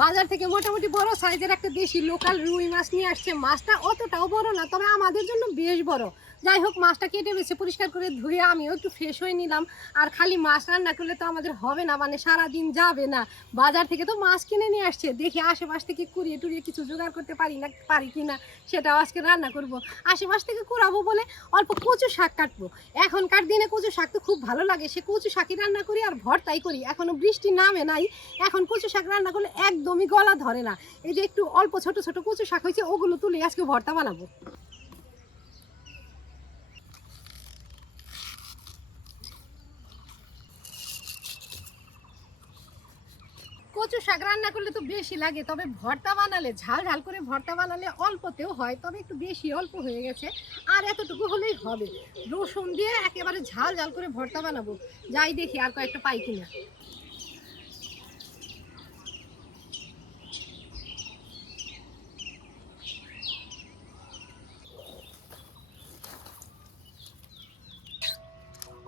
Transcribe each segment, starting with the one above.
বাজার থেকে মোটামুটি বড় সাইজের একটা দেশি লোকাল রুই মাছ নিয়ে আসছে। মাছটা অতটাও বড় না, তবে আমাদের জন্য বেশ বড়। যাই হোক, মাছটা কেটে বেছে পরিষ্কার করে ধুয়ে আমিও একটু ফ্রেশ হয়ে নিলাম। আর খালি মাছ রান্না করলে তো আমাদের হবে না, মানে সারাদিন যাবে না। বাজার থেকে তো মাছ কিনে নিয়ে আসছে, দেখি আশেপাশ থেকে কুড়িয়ে টুড়িয়ে কিছু জোগাড় করতে পারি কি না সেটাও আজকে রান্না করব। আশেপাশ থেকে কুড়াবো বলে অল্প কচু শাক কাটবো। এখনকার দিনে কচু শাক তো খুব ভালো লাগে, সে কচু শাকই রান্না করি আর ভর্তাই করি। এখনো বৃষ্টি নামে নাই, এখন কচু শাক রান্না করলে একদমই গলা ধরে না। এই যে একটু অল্প ছোট ছোট কচু শাক হয়েছে, ওগুলো তুলে আজকে ভর্তা বানাবো। কচু শাক রান্না করলে তো বেশি লাগে, তবে ভর্তা বানালে ঝাল ঝাল করে ভর্তা বানালে অল্পতেও হয়, তবে একটু বেশি অল্প হয়ে গেছে। আর এতটুকু হলেই হবে। রসুন দিয়ে একেবারে ঝাল ঝাল করে ভর্তা বানাবো। যাই দেখি আর কয়েকটা পাই কিনা।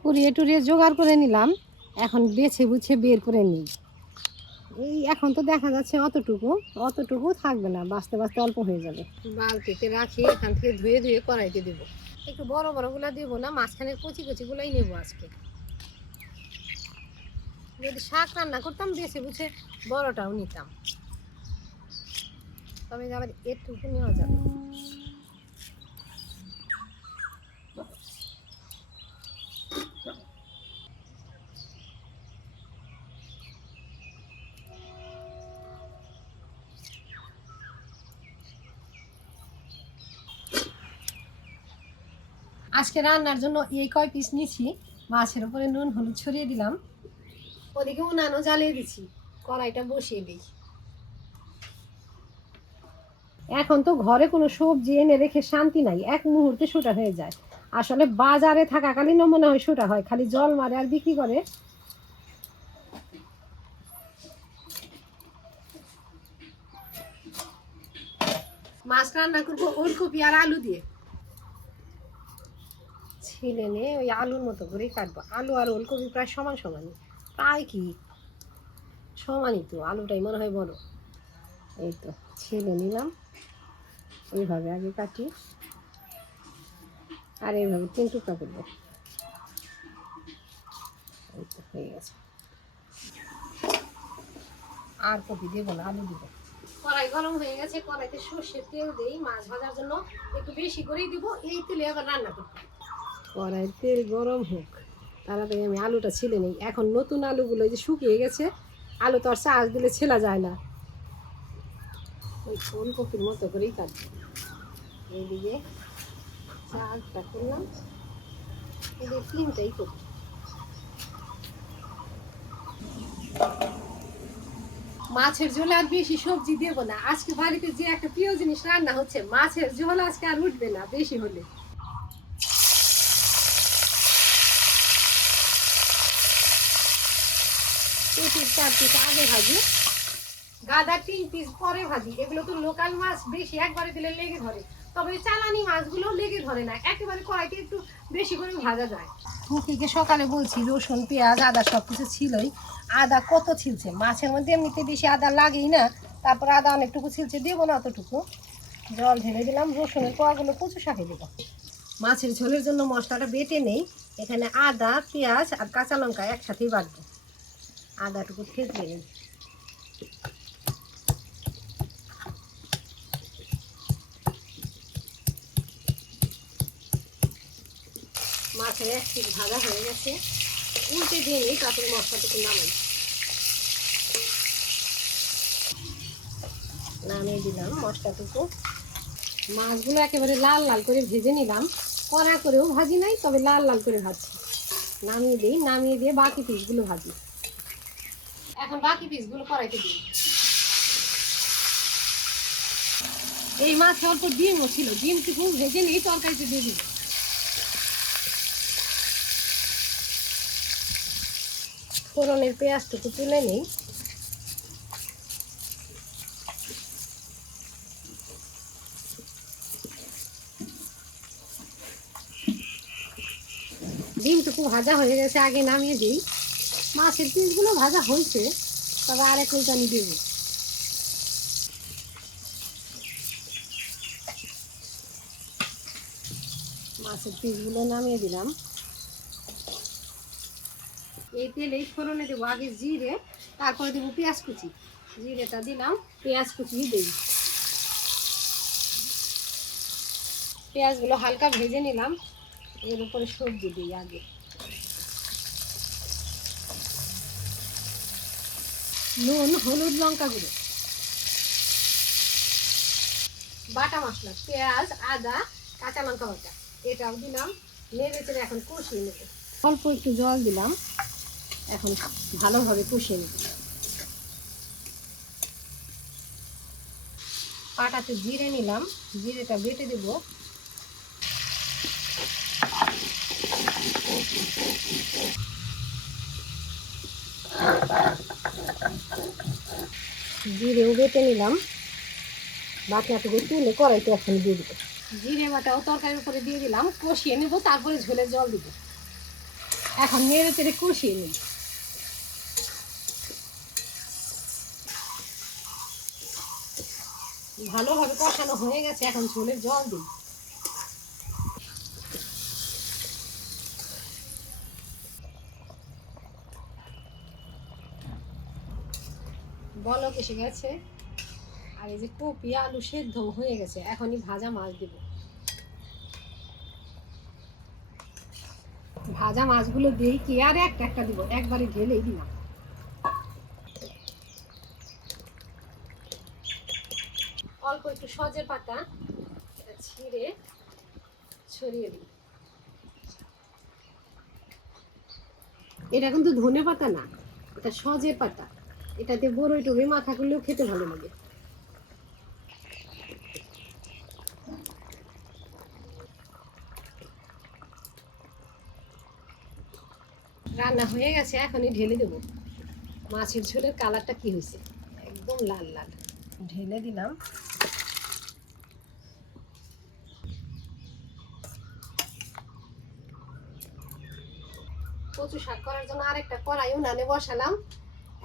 কুড়িয়ে টুড়িয়ে জোগাড় করে নিলাম, এখন বেছে বুছে বের করে নিই। এই এখন তো দেখা যাচ্ছে অতটুকু থাকবে না, বাঁচতে বাঁচতে অল্প হয়ে যাবে। বালতিতে রাখি, এখান থেকে ধুয়ে ধুয়ে কড়াইতে দেবো। একটু বড় বড়গুলা দেবো না, মাঝখানের কচি কচিগুলাই নেবো আজকে। যদি শাক রান্না করতাম বেছে বুঝে বড়টাও নিতাম, তবে আবার এটুকু নেওয়া যাবে। আজকে রান্নার জন্য এই কয় পিস নিছি। মাছের উপরে নুন হলুদ ছড়িয়ে দিলাম, ওদিকে উনানও জ্বালিয়ে দিচ্ছি, কড়াইটা বসিয়ে দিই। এখন তো ঘরে কোনো সবজি এনে রেখে শান্তি নাই, এক মুহূর্তে শুটা হয়ে যায়। আসলে বাজারে থাকাকালীনও মনে হয় শুটা হয়, খালি জল মারে আর বিক্রি করে। মাছ রান্না করবো ওলকপি আর আলু দিয়ে। ছিলে নিয়ে ওই আলুর মতো করেই কাটবো। আলু আর ওলকপি প্রায় সমান সমানই, প্রায় কি সমানই তো, আলুটাই মনে হয় বড়। এই তো ছিলে নিলাম, এইভাবে আগে কাটি আর এইভাবে 3 টুকরা করবো। এই তো হয়ে গেছে। আর কপি দেবো না, আলু দেবো। কড়াই গরম হয়ে গেছে, কড়াইতে সর্ষের তেল দেই। মাছ ভাজার জন্য একটু বেশি করেই দিব, এই তেলে আবার রান্না করবো। কড়াইয়ের তেল গরম হোক, তাড়াতাড়ি আমি আলুটা ছিলে নিই। এখন নতুন আলুগুলো যে শুকিয়ে গেছে, আলু তো আর চাষ দিলে ছেলা যায় না, ওই ফুলকপির মতো করেই কাটবো। এইদিকে চারটা করলাম, এদিকে 3টাই করবো। মাছের ঝোলে আর বেশি সবজি দেবো না। আজকে বাড়িতে যে একটা প্রিয় জিনিস রান্না হচ্ছে, মাছের ঝোল আজকে আর উঠবে না বেশি হলে। পেটির 4 পিস আগে ভাজি, গাদা 3 পিস পরে ভাজি। এগুলো তো লোকাল মাছ, বেশি একবারে দিলে লেগে ধরে, তবে চালানি মাছগুলো লেগে ধরে না, একেবারে কড়াইতে একটু বেশি করে ভাজা যায়। মুখিকে সকালে বলছি রসুন পেঁয়াজ আদা সব কিছু ছিলই। আদা কত ছিলছে, মাছের মধ্যে এমনিতে বেশি আদা লাগেই না, তারপর আদা অনেকটুকু ছিলছে, দেবো না অতটুকু। জল ঢেলে দিলাম, রসুনের কোয়াগুলো কচু শাকে দেবো। মাছের ঝোলের জন্য মশলাটা বেটে নেই, এখানে আদা পেঁয়াজ আর কাঁচা লঙ্কা একসাথেই বাটবো। আদাটুকু থেতলে নিই। মাছের 1 পিস ভাজা হয়ে গেছে, উল্টে দিয়ে নিই, তারপরে মশলাটুকু নামিয়ে দিলাম মশলাটুকু। মাছগুলো একেবারে লাল লাল করে ভেজে নিলাম, কড়া করেও ভাজি নাই, তবে লাল লাল করে ভাজছি। নামিয়ে দিই, নামিয়ে দিয়ে বাকি পিসগুলো ভাজি। এখন বাকি পিসগুলো কড়াইতে দিই। এই মাছে অল্প ডিমও ছিল, ডিমটুকু ভেজে নিই, তরকারিতে দিয়ে দিই। ফোড়নের পেঁয়াজটুকু তুলে নিই। ডিমটুকু ভাজা হয়ে গেছে, আগে নামিয়ে দিই। মাছের পিসগুলো ভাজা হয়েছে, তবে আরেক আমি দেবো। মাছের পিসগুলো নামিয়ে দিলাম। এই তেলে ফোড়নে দেবো আগে জিরে, তারপরে দেবো পেঁয়াজ কুচি। জিরেটা দিলাম, পেঁয়াজ কুচি দিই। পেঁয়াজগুলো হালকা ভেজে নিলাম, এর উপরে সবজি দিই আগে। নুন, হলুদ, লঙ্কা গুঁড়ো, বাটা মশলা, পেঁয়াজ, আদা, কাঁচা লঙ্কা বাটা, এটাও দিলাম। নেড়ে চেড়ে এখন কষিয়ে নেব। অল্প একটু জল দিলাম, এখন ভালোভাবে কষিয়ে নেব। পাটাতে জিরে নিলাম, জিরেটা বেটে দেব। জিরেও বেটে নিলাম, বাটনা থেকে তুলে কড়াইতে এখন দিয়ে দেবো। জিরে বাটাও তরকারির উপরে দিয়ে দিলাম, কষিয়ে নেব, তারপরে ঝোলে জল দিব। এখন নেড়ে চেড়ে কষিয়ে নেব। ভালোভাবে কষানো হয়ে গেছে, এখন ঝোলের জল দিই। বলক এসে গেছে, আর এই যে কপি আলু সেদ্ধ হয়ে গেছে, এখনই ভাজা মাছ দেব। ভাজা মাছগুলো দিই কি আর একটা একটা দিব, একবারে ঢেলেই দিলাম। অল্প একটু সজের পাতা ছিঁড়ে ছড়িয়ে দিই। এটা কিন্তু ধনে পাতা না, এটা সজে পাতা। এটাতে বড়ই টড়ই মাখা করলেও খেতে ভালো লাগে। রান্না হয়ে গেছে, এখনই ঢেলে দেবো। মাছের ঝোলের কালারটা কি হয়েছে, একদম লাল লাল। ঢেলে দিলাম। কচু শাক করার জন্য আরেকটা কড়াই উনানে বসালাম।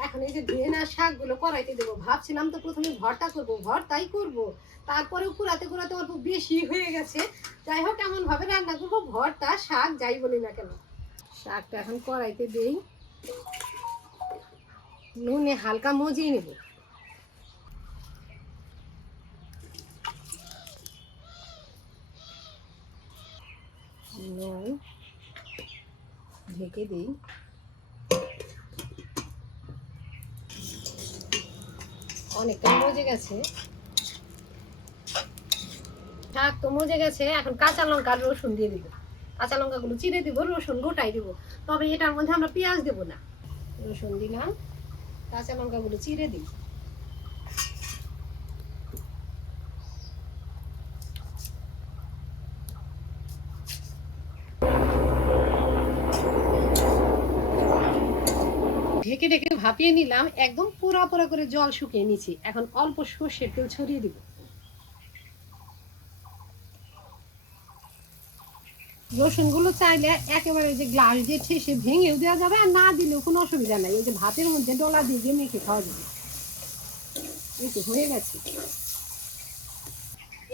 এখন এই যে ধুয়ে না শাকগুলো কড়াইতে দেবো। ভাবছিলাম তো প্রথমে ভর্তা করবো, ভর্তাই করবো, তারপরেও কুড়াতে কুড়াতে অল্প বেশি হয়ে গেছে। যাই হোক, এমন ভাবে রান্না করবো, ভর্তা শাক যাই বলি না কেন। শাকটা এখন কড়াইতে দেই, নুনে হালকা মজিয়ে নেব। নুন ঢেকে দিই। অনেকটা মজে গেছে, শাক তো মজে গেছে। এখন কাঁচা লঙ্কা আর রসুন দিয়ে দিব। কাঁচা লঙ্কাগুলো চিড়ে দিব, রসুন গোটাই দিব। তবে এটার মধ্যে আমরা পেঁয়াজ দেবো না। রসুন দিলাম, কাঁচা লঙ্কাগুলো চিড়ে দিই। ঢেকে ঢেকে ভাপিয়ে নিলাম, একদম পোড়া পোড়া করে জল শুকিয়ে নিচ্ছি। এখন অল্প সর্ষের তেল ছড়িয়ে দিব। রসুন গুলো চাইলে একেবারে যে গ্লাস দিয়ে ঠেসে ভেঙেও দেওয়া যাবে, আর না দিলেও কোনো অসুবিধা নাই। এই যে ভাতের মধ্যে ডলা দিয়ে মেখে খাওয়া যাবে। এই তো হয়ে গেছে।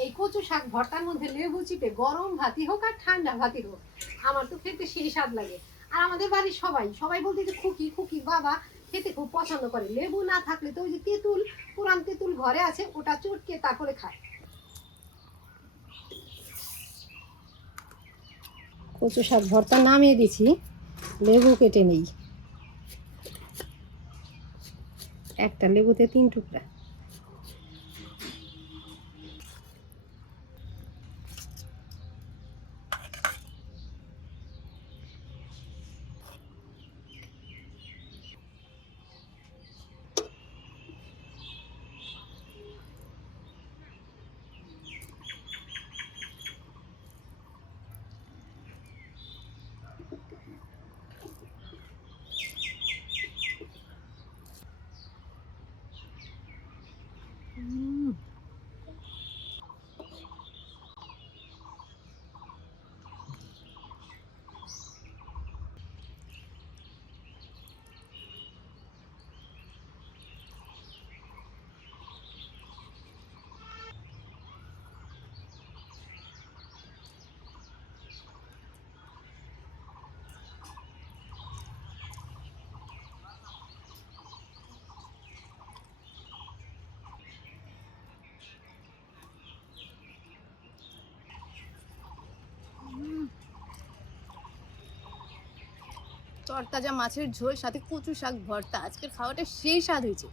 এই কচু শাক ভর্তার মধ্যে লেবু চিপে গরম ভাতই হোক আর ঠান্ডা ভাতই হোক, আমার তো খেতে সেই স্বাদ লাগে। আর আমাদের বাড়ির সবাই সবাই বলতে যে খুকি খুকি বাবা খেতে খুব পছন্দ করে। লেবু না থাকলে তো ওই যে তেঁতুল, পুরান তেঁতুল ঘরে আছে, ওটা চটকে তারপরে খায়। কচু শাক ভর্তা নামিয়ে দিছি, লেবু কেটে নেই। একটা লেবুতে 3 টুকরা। তরতাজা মাছের ঝোল সাথে কচু শাক ভর্তা, আজকের খাওয়াটা সেই স্বাদ হয়েছে।